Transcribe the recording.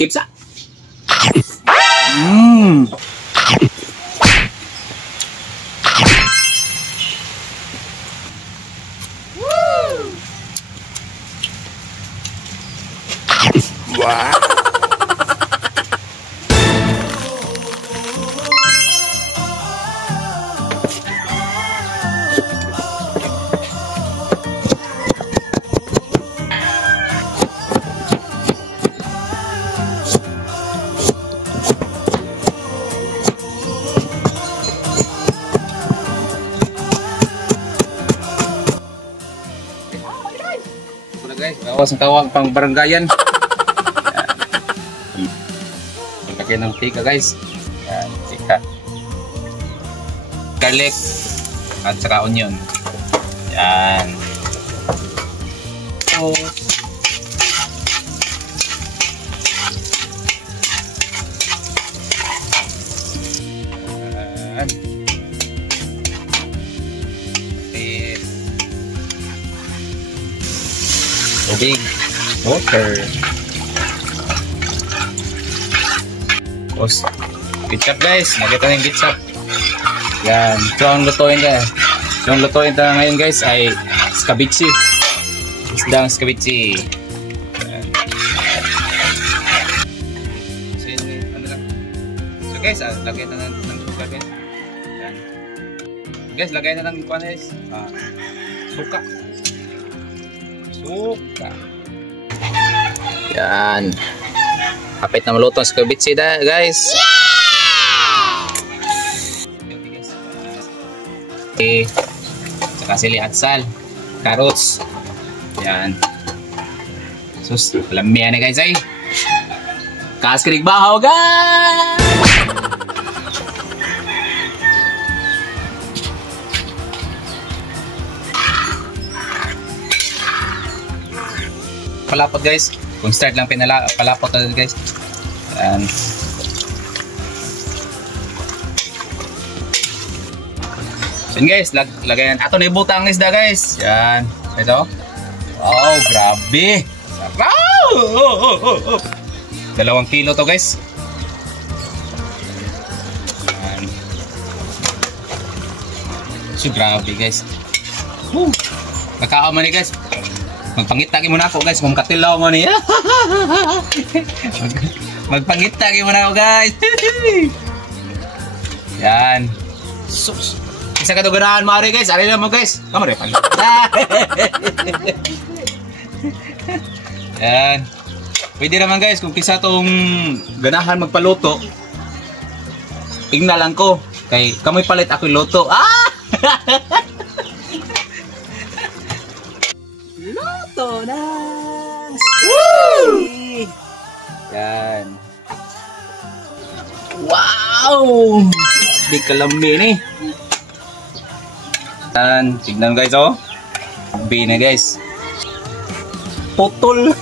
kipsa. Wow. Guys, bawas ang tawag pang baranggayan. Lagyan ng tika guys. Yan, tika. Garlic at saka onion. Yan. So, tubig, water, tapos ketchup guys, nakita ng ketchup. Yan, so ang lutuin ka. So ang lutuin na ngayon guys ay scabeche, isdang scabeche. Yan. So yun, ano lang. So guys, lagay na ng suka guys. Yan. Guys, lagay na ng kuwan guys, suka. Suka. Yan. Kapit na maluto ang scabeche guys. Okay. Saka sili at sal. Carrots. Yan. Sus, lamihan na guys ay. Kaskirig bahaw guys. Palapot guys, kung start lang palapot na guys. Yan. So guys, lagayan ato na ibutang isda guys. Yan. Ito. Wow, grabe. Sarap. 2 kilo to guys. Yan. So grabe guys. Nakakaman ni guys. Magpangitagi mo na ako guys, kung katilaw mo niya. Magpangitagi mo na ako guys. Yan. Sus. Isa ka to ganahan mo guys, ari na mo guys. Kamu rin pang. Yan. Pwede naman guys, kung kisa tong ganahan magpaluto, tingnan lang ko. Kay kamoy palit ako luto. Luto na! Woo! Yan. Wow! Di kalamin eh. Yan. Tignan guys oh. B na guys. Putol.